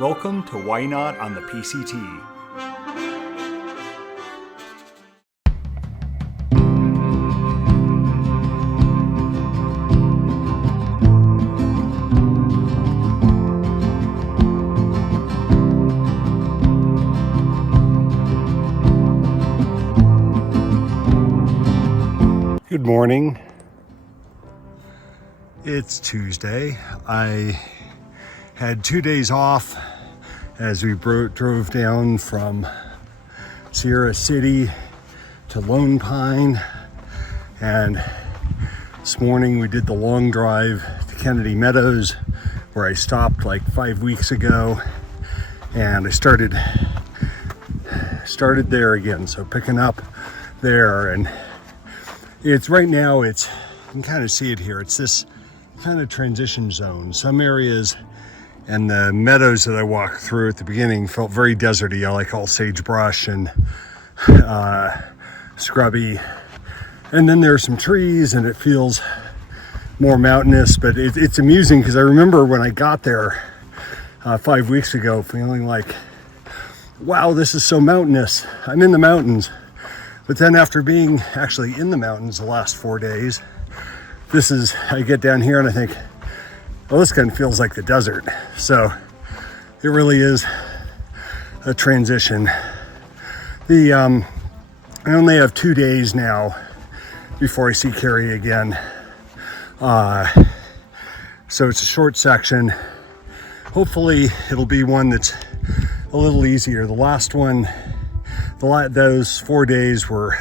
Welcome to YNOT on the PCT. Good morning. It's Tuesday. I had 2 days off as we drove down from Sierra City to Lone Pine, and this morning we did the long drive to Kennedy Meadows, where I stopped like 5 weeks ago, and I started there again. So picking up there, and it's right now, you can kind of see it here, it's this kind of transition zone. Some areas and the meadows that I walked through at the beginning felt very deserty. I like all sagebrush and scrubby. And then there's some trees and it feels more mountainous, but it's amusing because I remember when I got there 5 weeks ago feeling like, wow, this is so mountainous. I'm in the mountains. But then after being actually in the mountains the last 4 days, I get down here and I think, well, this kind of feels like the desert. So it really is a transition. I only have 2 days now before I see Carrie again. So it's a short section. Hopefully it'll be one that's a little easier. The last one, those 4 days were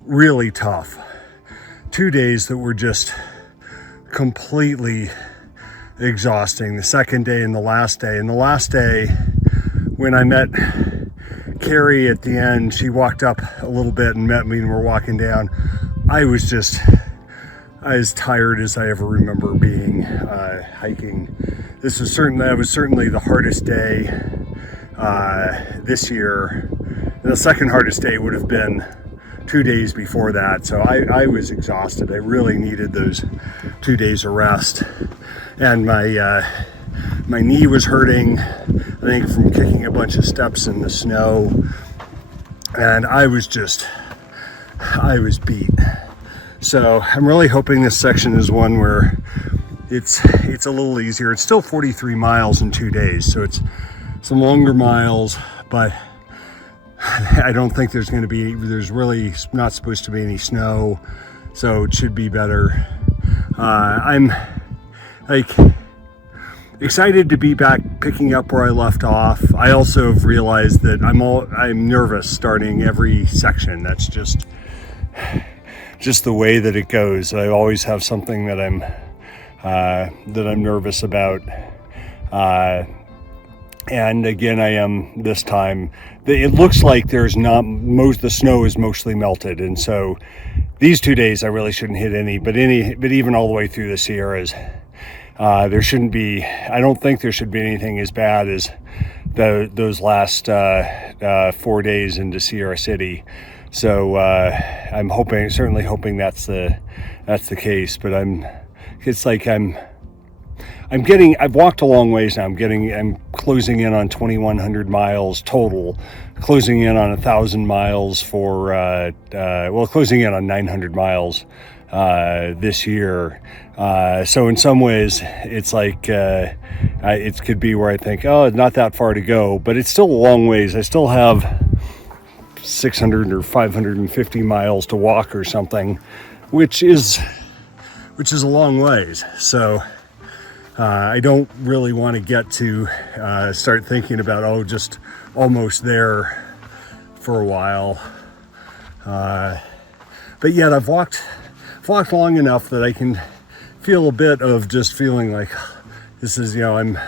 really tough. 2 days that were just completely exhausting. The second day and the last day. And the last day, when I met Carrie at the end, she walked up a little bit and met me and we're walking down. I was as tired as I ever remember being hiking. That was certainly the hardest day this year. And the second hardest day would have been 2 days before that. So I was exhausted. I really needed those 2 days of rest. And my knee was hurting, I think, from kicking a bunch of steps in the snow. And I was beat. So I'm really hoping this section is one where it's a little easier. It's still 43 miles in 2 days, so it's some longer miles, but I don't think there's really not supposed to be any snow, so it should be better. I'm excited to be back picking up where I left off. I also have realized that I'm nervous starting every section. That's just the way that it goes. I always have something that I'm nervous about. And again, I am this time. It looks like the snow is mostly melted, and so these 2 days I really shouldn't hit any. But even all the way through the Sierras, there shouldn't be. I don't think there should be anything as bad as those last 4 days into Sierra City. So I'm certainly hoping that's the case. But I've walked a long ways now. I'm closing in on 2,100 miles total, closing in on 1,000 miles closing in on 900 miles this year. So in some ways, it's like it could be where I think, oh, it's not that far to go, but it's still a long ways. I still have 600 or 550 miles to walk or something, which is a long ways. So I don't really want to get to start thinking about, just almost there for a while. But yet I've walked long enough that I can feel a bit of just feeling like this is, I'm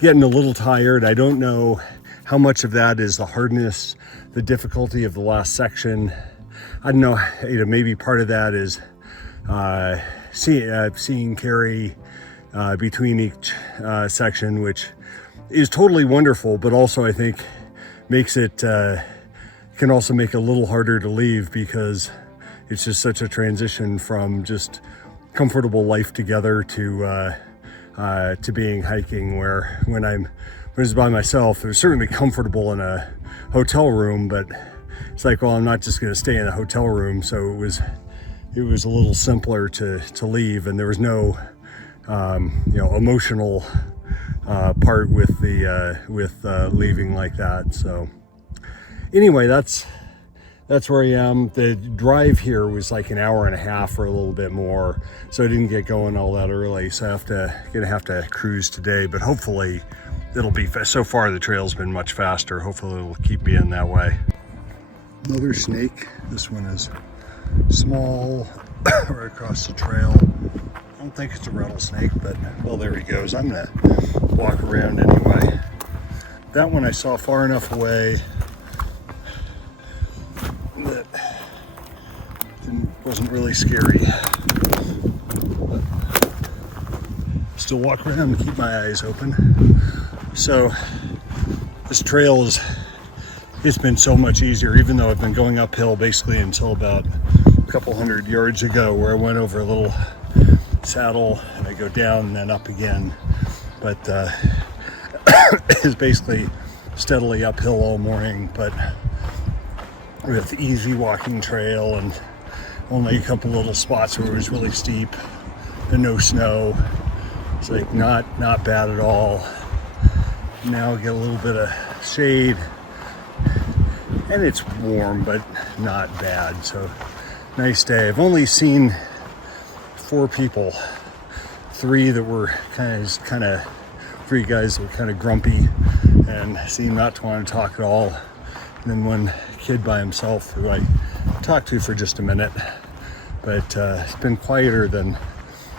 getting a little tired. I don't know how much of that is the hardness, the difficulty of the last section. I don't know, maybe part of that is seeing Carrie between each section, which is totally wonderful, but also I think can also make it a little harder to leave because it's just such a transition from just comfortable life together to to being hiking, where when I was by myself, it was certainly comfortable in a hotel room, but it's like, well, I'm not just going to stay in a hotel room. So it was a little simpler to leave, and there was no emotional part with the leaving like that. So anyway, that's where I am. The drive here was like an hour and a half or a little bit more, so I didn't get going all that early. So gonna have to cruise today, but hopefully it'll be fast. So far the trail's been much faster. Hopefully it'll keep being that way. Another snake. This one is small, right across the trail. I don't think it's a rattlesnake, but well, there he goes. I'm gonna walk around anyway. That one I saw far enough away that wasn't really scary. But still walk around and keep my eyes open. So this trail it's been so much easier, even though I've been going uphill basically until about a couple hundred yards ago, where I went over a little saddle and I go down and then up again. But it's basically steadily uphill all morning, but with easy walking trail and only a couple little spots where it was really steep and no snow. It's like not bad at all. Now I get a little bit of shade and it's warm, but not bad. So nice day. I've only seen 4 people, 3 that were kind of 3 guys that were kind of grumpy and seemed not to want to talk at all, and then 1 kid by himself who I talked to for just a minute. But it's been quieter than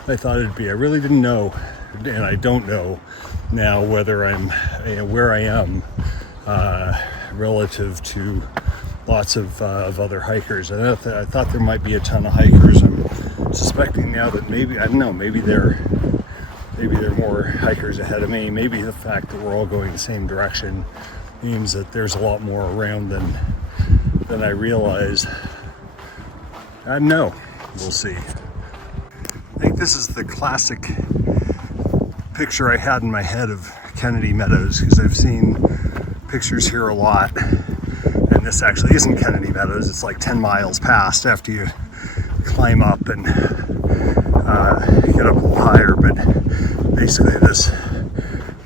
I thought it'd be. I really didn't know, and I don't know now whether I'm where I am relative to lots of other hikers. I thought there might be a ton of hikers. I'm suspecting now that maybe, I don't know, maybe there are more hikers ahead of me. Maybe the fact that we're all going the same direction means that there's a lot more around than I realize. I don't know. We'll see. I think this is the classic picture I had in my head of Kennedy Meadows, because I've seen pictures here a lot. And this actually isn't Kennedy Meadows. It's like 10 miles past after you climb up and get up a little higher. But basically this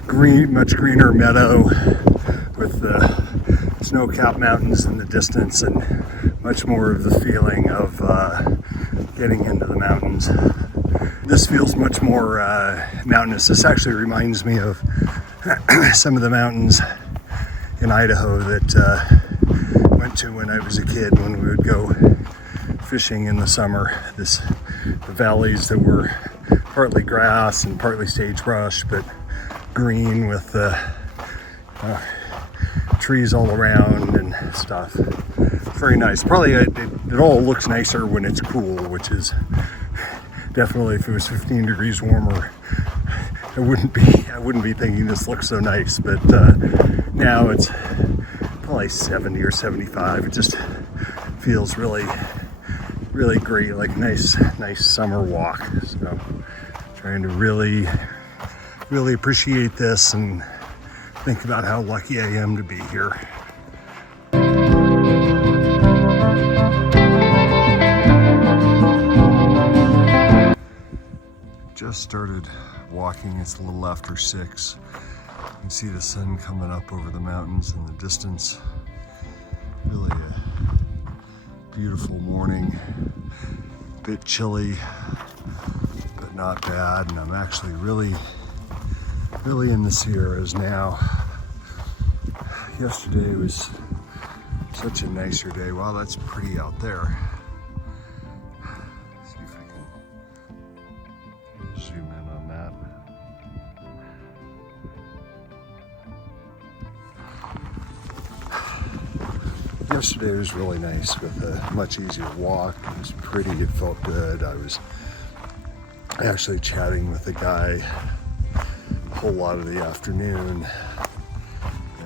much greener meadow with the snow-capped mountains in the distance, and much more of the feeling of getting into the mountains. This feels much more mountainous. This actually reminds me of some of the mountains in Idaho that I went to when I was a kid, when we would go fishing in the summer. The valleys that were partly grass and partly sagebrush, but green with trees all around and stuff. Very nice. Probably it all looks nicer when it's cool, which is definitely, if it was 15 degrees warmer, I wouldn't be thinking this looks so nice. But now it's probably 70 or 75. It just feels really great, like nice summer walk. So trying to really appreciate this and think about how lucky I am to be here. Just started walking. It's a little after 6. You can see the sun coming up over the mountains in the distance. Really a beautiful morning. A bit chilly, but not bad. And I'm actually really in the Sierras now. Yesterday was such a nicer day. Wow, that's pretty out there. See if I can zoom in on that. Yesterday was really nice with a much easier walk. It was pretty, it felt good. I was actually chatting with a guy a whole lot of the afternoon,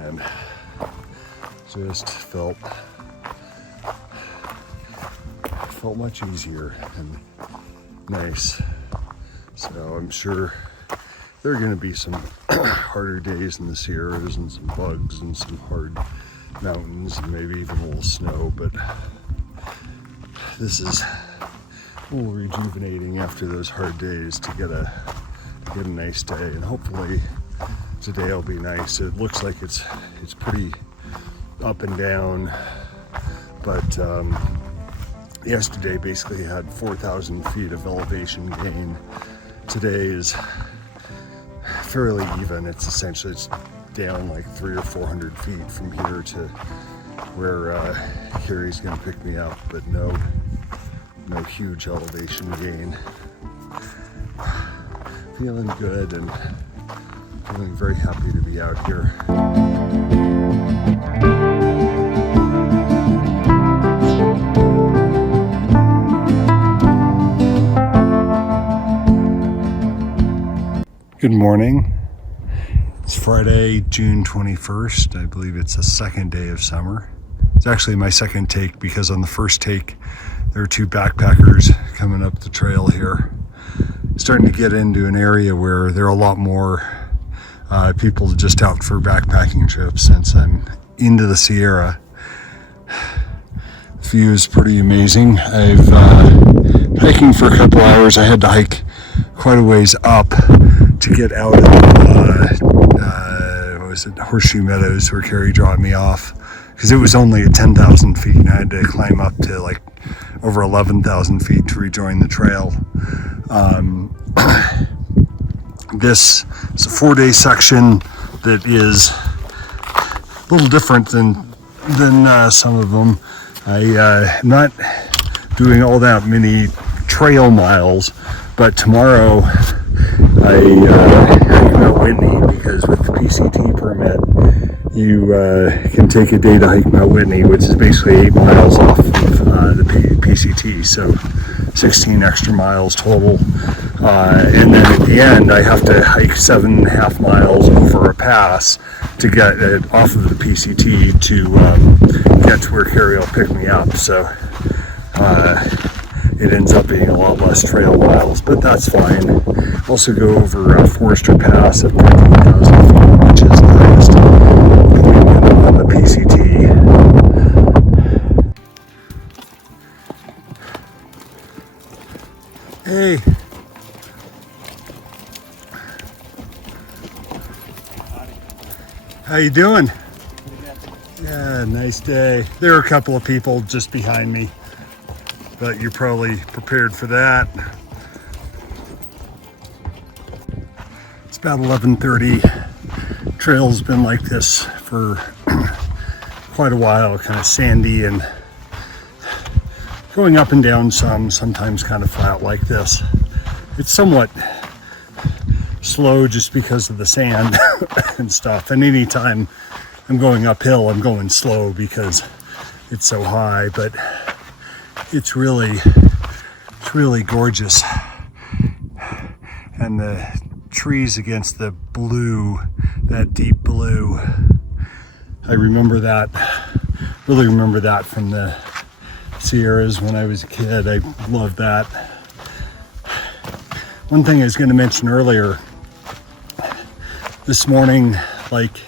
and just felt much easier and nice. So I'm sure there are going to be some harder days in the Sierras and some bugs and some hard mountains and maybe even a little snow, but this is a little rejuvenating after those hard days to get a nice day, and hopefully today will be nice. It looks like it's pretty up and down, but yesterday basically had 4,000 feet of elevation gain. Today is fairly even. It's down like 300 or 400 feet from here to where Carrie's gonna pick me up, but no huge elevation gain. Feeling good and feeling very happy to be out here. Good morning. It's Friday, June 21st. I believe it's the second day of summer. It's actually my second take because on the first take, there are two backpackers coming up the trail here. Starting to get into an area where there are a lot more people just out for backpacking trips since I'm into the Sierra. The view is pretty amazing. I've hiking for a couple hours. I had to hike quite a ways up to get out of Horseshoe Meadows where Carrie dropped me off, because it was only at 10,000 feet and I had to climb up to like over 11,000 feet to rejoin the trail. This is a 4-day section that is a little different than some of them. I'm not doing all that many trail miles, but tomorrow I hike Mount Whitney, because with the PCT permit you can take a day to hike Mount Whitney, which is basically 8 miles off of the PCT, so 16 extra miles total. And then at the end I have to hike 7.5 miles over a pass to get it off of the PCT to get to where Carrie will pick me up. So it ends up being a lot less trail miles, but that's fine. Also go over Forester Pass at 13,000 feet, which is the highest point on the PCT. Hey. How you doing? Yeah, nice day. There are a couple of people just behind me, but you're probably prepared for that. It's about 11:30. Trail's been like this for quite a while, kind of sandy and going up and down sometimes kind of flat like this. It's somewhat slow just because of the sand and stuff. And anytime I'm going uphill, I'm going slow because it's so high, but it's really gorgeous. And the trees against the blue, that deep blue, I remember that, really remember that from the Sierras when I was a kid. I loved that. One thing I was going to mention earlier, this morning, like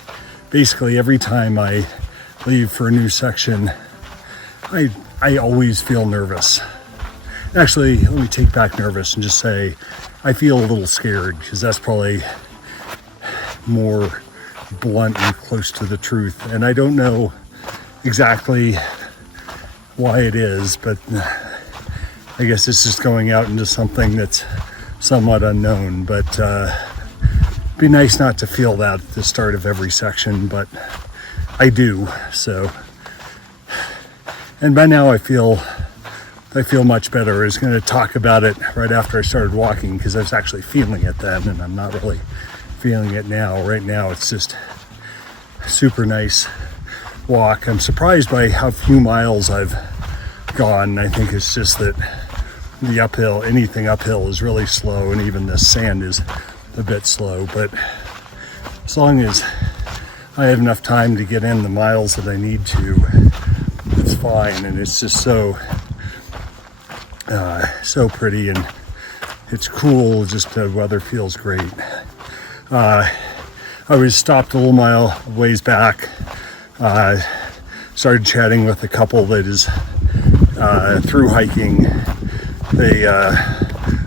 basically every time I leave for a new section, I always feel nervous. Actually, let me take back nervous and just say I feel a little scared, because that's probably more blunt and close to the truth. And I don't know exactly why it is, but I guess it's just going out into something that's somewhat unknown. But it'd be nice not to feel that at the start of every section, but I do. So, and by now I feel much better. I was going to talk about it right after I started walking, because I was actually feeling it then, and I'm not really feeling it now. Right now it's just super nice walk. I'm surprised by how few miles I've gone. I think it's just that the uphill, anything uphill is really slow, and even the sand is a bit slow. But as long as I have enough time to get in the miles that I need to, it's fine. And it's just so pretty, and it's cool. Just the weather feels great. I was stopped a little ways back. Started chatting with a couple that is through hiking. They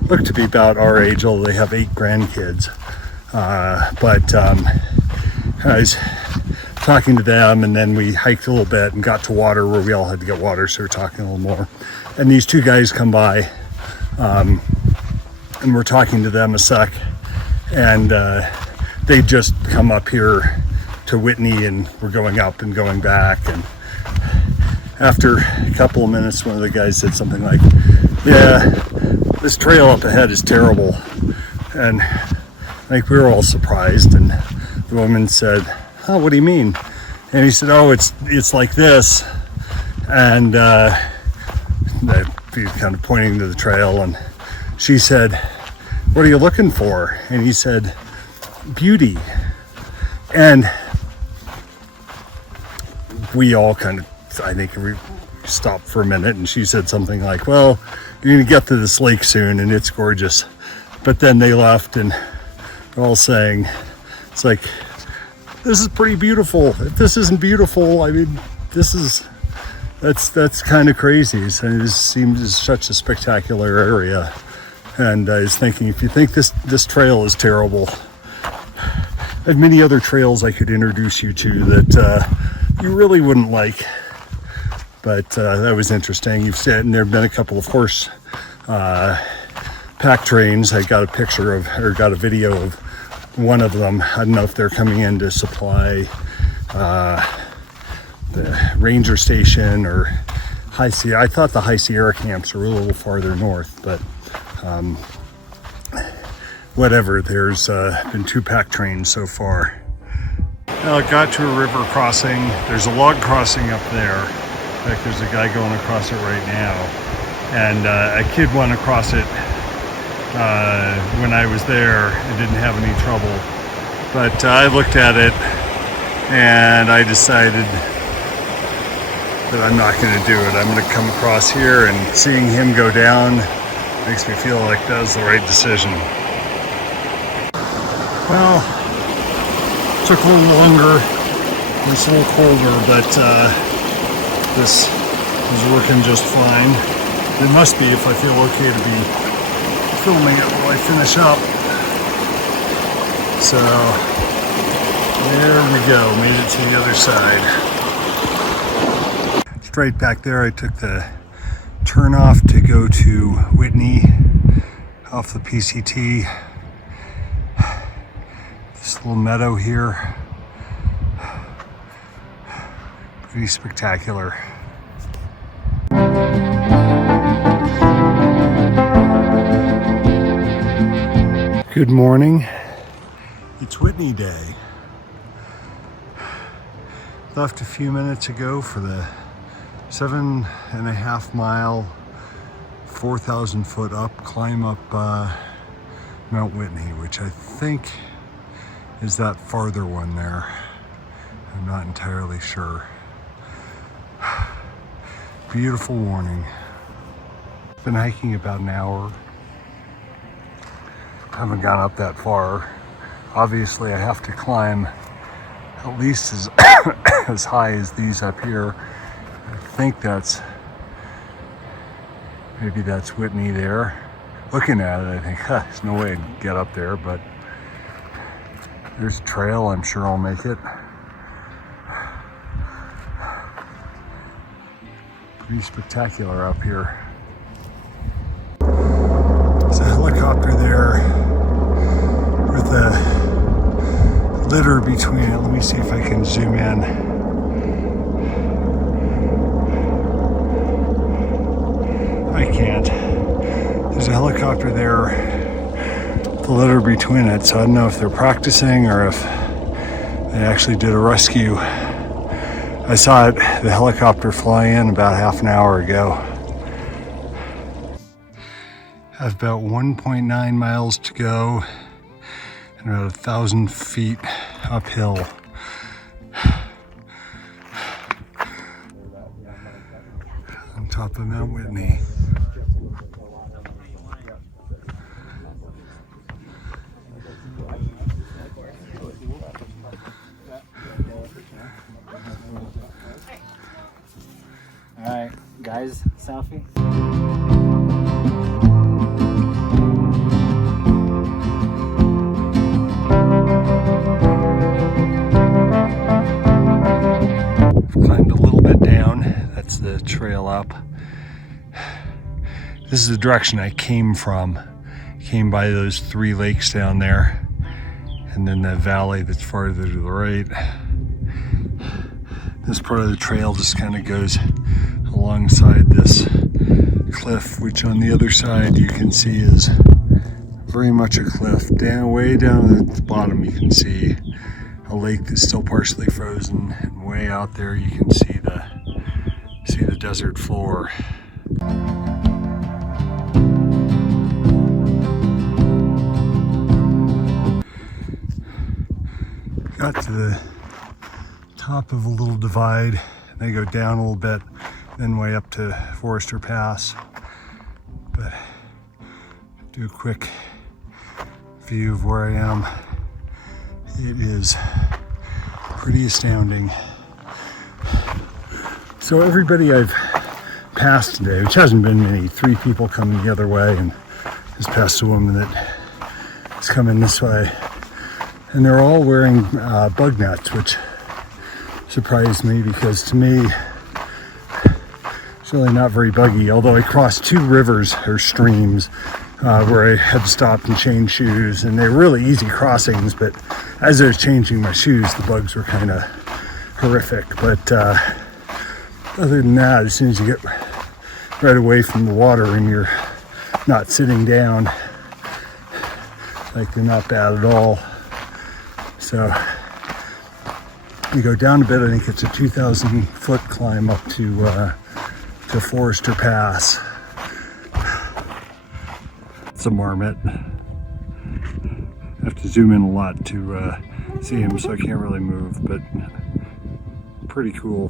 look to be about our age, although they have 8 grandkids. But I was talking to them, and then we hiked a little bit and got to water where we all had to get water, so we're talking a little more. And these 2 guys come by, and we're talking to them a sec, and they just come up here to Whitney, and we're going up and going back. And after a couple of minutes, one of the guys said something like, "Yeah, this trail up ahead is terrible." And I think we were all surprised, and the woman said, "Oh, what do you mean?" And he said, "Oh, it's like this." And he kind of pointing to the trail, and she said, "What are you looking for?" And he said, "Beauty." And we all kind of, I think we stopped for a minute, and she said something like, "Well, you're gonna get to this lake soon, and it's gorgeous." But then they left, and they're all saying, it's like, "This is pretty beautiful. If this isn't beautiful, I mean, that's kind of crazy." So it seems such a spectacular area. And I was thinking, if you think this trail is terrible, I have many other trails I could introduce you to that you really wouldn't like. But that was interesting. You've said, and there have been a couple of horse pack trains. I got a picture of, or got a video of one of them. I don't know if they're coming in to supply the ranger station or High Sierra. I thought the High Sierra camps were a little farther north, but whatever. There's been 2 pack trains so far. Well, I got to a river crossing. There's a log crossing up there. In fact, there's a guy going across it right now. And a kid went across it when I was there and didn't have any trouble. But I looked at it and I decided that I'm not going to do it. I'm going to come across here, and seeing him go down makes me feel like that was the right decision. Well, it took a little longer. It's a little colder, but this is working just fine. It must be, if I feel okay to be filming it while I finish up. So there we go, made it to the other side. Straight back there, I took the turn off to go to Whitney off the PCT. This little meadow here, pretty spectacular. Good morning. It's Whitney Day. Left a few minutes ago for the 7.5 mile, 4,000 foot up climb up Mount Whitney, which I think is that farther one there. I'm not entirely sure. Beautiful morning. Been hiking about an hour. Haven't gone up that far. Obviously I have to climb at least as high as these up here. I think maybe that's Whitney there. Looking at it, I think, there's no way I'd get up there, but there's a trail. I'm sure I'll make it. Pretty spectacular up here. There's a helicopter there with a litter between it. Let me see if I can zoom in. I can't. There's a helicopter there, the litter between it, so I don't know if they're practicing or if they actually did a rescue. I saw the helicopter fly in about half an hour ago. I have about 1.9 miles to go and about 1,000 feet uphill. On top of Mount Whitney. selfie. Climbed a little bit down. That's the trail up. This is the direction I came from. Came by those 3 lakes down there, and then the valley that's farther to the right. This part of the trail just kind of goes alongside this cliff, which on the other side you can see is very much a cliff. Way down at the bottom you can see a lake that's still partially frozen, and way out there you can see the desert floor. Got to the top of a little divide, they go down a little bit, then way up to Forester Pass. But do a quick view of where I am. It is pretty astounding. So everybody I've passed today, which hasn't been many, 3 people coming the other way, and just passed a woman that is coming this way. And they're all wearing bug nets, which surprised me because to me, it's really not very buggy. Although I crossed 2 rivers or streams where I had to stop and change shoes, and they're really easy crossings, but as I was changing my shoes, the bugs were kind of horrific. But other than that, as soon as you get right away from the water and you're not sitting down, like, they're not bad at all. So you go down a bit, I think it's a 2,000 foot climb up to Forester Pass. It's a marmot. I have to zoom in a lot to see him, so I can't really move, but pretty cool.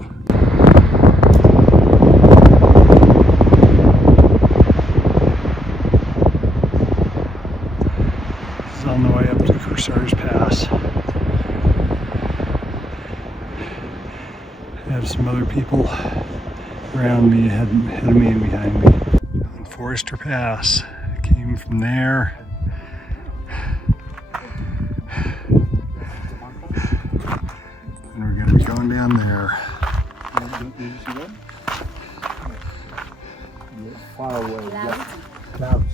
This is on the way up to Kersarge Pass. I have some other people around me, ahead of me and behind me. On Forester Pass, came from there. And we're gonna be going down there. Did you see that? Far away. Clouds.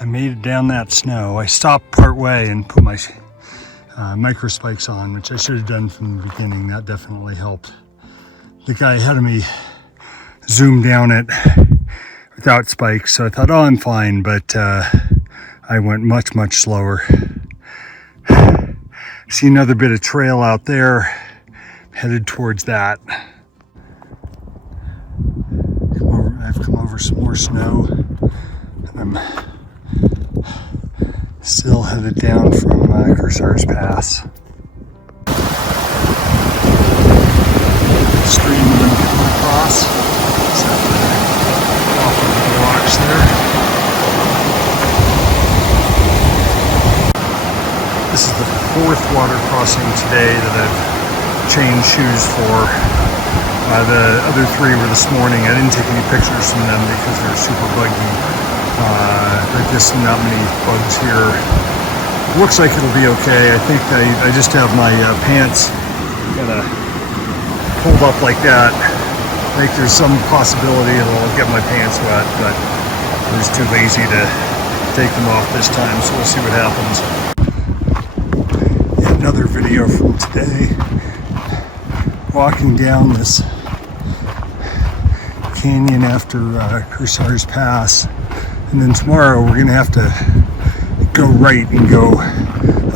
I made it down that snow. I stopped part way and put my micro spikes on, which I should have done from the beginning. That definitely helped. The guy ahead of me zoomed down it without spikes, so I thought, oh, I'm fine, but I went much, much slower. See another bit of trail out there, headed towards that. I've come over some more snow, and I'm still headed down from Kersarge Pass. Stream that I'm coming across. So off of the rocks there. This is the 4th water crossing today that I've changed shoes for. The other 3 were this morning. I didn't take any pictures from them because they're super buggy. There's just not many bugs here. Looks like it'll be okay. I think I just have my pants kind of pulled up like that. I think there's some possibility it'll get my pants wet, but I was too lazy to take them off this time, so we'll see what happens. Yeah, another video from today. Walking down this canyon after Kersarge Pass, and then tomorrow we're gonna have to go right and go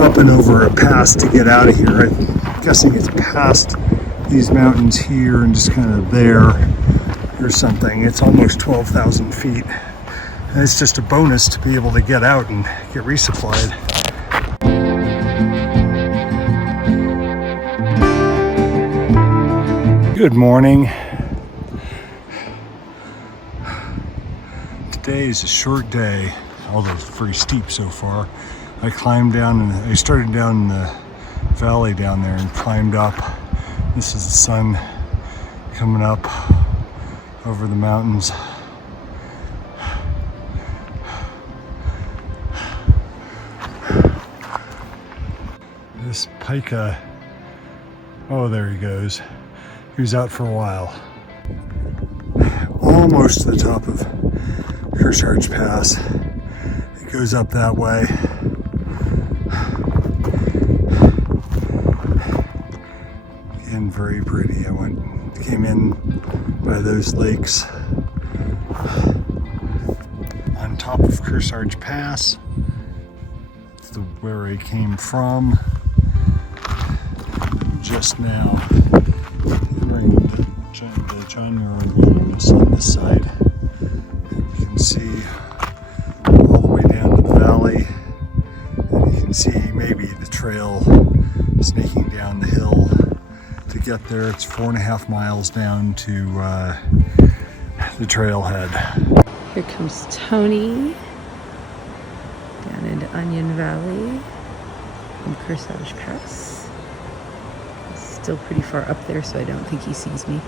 up and over a pass to get out of here. I'm guessing it's past these mountains here and just kind of there or something. It's almost 12,000 feet, and it's just a bonus to be able to get out and get resupplied. Good morning. Today is a short day, although it's very steep so far. I climbed down and I started down in the valley down there and climbed up This is the sun coming up over the mountains. This pika, oh, there he goes. He was out for a while. Almost to the top of Kersarge Pass. It goes up that way. Again, very pretty. Came in by those lakes. On top of Kersarge Pass. That's where I came from. Just now, entering the John Muir Wilderness on this side. You can see all the way down to the valley, and you can see maybe the trail snaking down the hill. To get there, it's 4.5 miles down to the trailhead. Here comes Tony down into Onion Valley from Kersarge Pass. He's still pretty far up there, so I don't think he sees me.